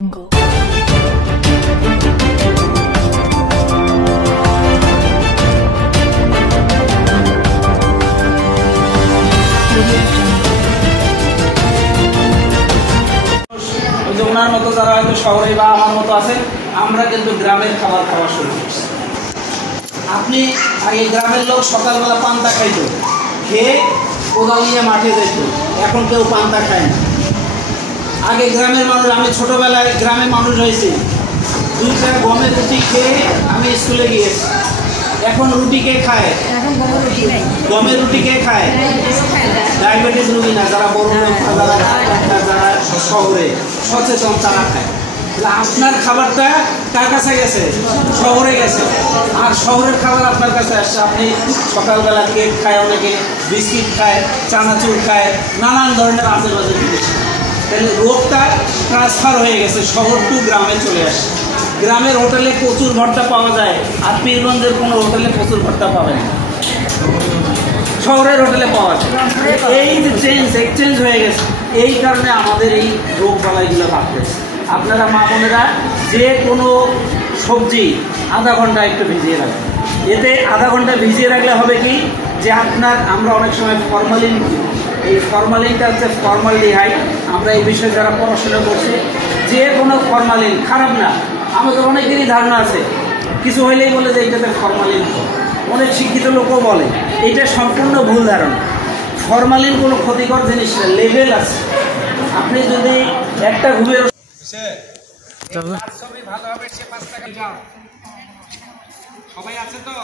Jungle. ওনার মতো যারা হয়তো শহরে বা আমার মতো আছেন, আমরা কিন্তু গ্রামের খাবার খাওয়া শুরু করছি। আপনি আগে গ্রামের লোক সকালবেলা পান্তা খাইতো, খেয়ে কোদাল নিয়ে মাঠে যেত। এখন কেউ পান্তা খায় না। আগে গ্রামের মানুষ, আমি ছোটবেলায় গ্রামে মানুষ হয়েছি, 2টা গমের রুটি খেয়ে আমি স্কুলে গিয়েছি। এখন রুটি কে খায়? গমের রুটি কে খায়? ডায়াবেটিস রুগী না, যারা বড় যারা শহরে সচেতন তারা খায়। আপনার খাবারটা কার কাছে গেছে? শহরে গেছে। আর শহরের খাবার আপনার কাছে আসছে। আপনি সকালবেলা কেক খায়, অনেকে বিস্কিট খায়, চানাচুর খায়, নানান ধরনের আশেপাশে জিনিস। তাহলে রোগটা ট্রান্সফার হয়ে গেছে, শহর টু গ্রামে চলে আসে। গ্রামের হোটেলে কচুর ভর্তা পাওয়া যায়, আর পীরগঞ্জের কোনো হোটেলে কচুর ভর্তা পাবেন না, শহরের হোটেলে পাওয়া যায়। এই যে এক্সচেঞ্জ হয়ে গেছে, এই কারণে আমাদের এই রোগ বালাইগুলো বাড়তেছে। আপনারা মা বোনেরা যে কোনো সবজি আধা ঘন্টা একটু ভিজিয়ে রাখবেন। এতে আধা ঘন্টা ভিজিয়ে রাখলে হবে কি, যে আমরা অনেক সময় ফরমালিন, এই ফরমালিনটা হচ্ছে ফর্মালডিহাইড। আমরা এই বিষয়ে যারা পড়াশোনা করছি, যে কোনো ফরমালিন খারাপ না, আমাদের অনেকেরই ধারণা আছে, কিছু হইলেই বলে যে এইটাতে ফরমালিন। অনেক শিক্ষিত লোকও বলে, এইটা সম্পূর্ণ ভুল ধারণা। ফরমালিন কোনো ক্ষতিকর জিনিস না, লেভেল আছে। আপনি যদি একটা ঘুমের ছবি ভালো হবে, সে 5 টাকা যাও, সবাই আছে তো?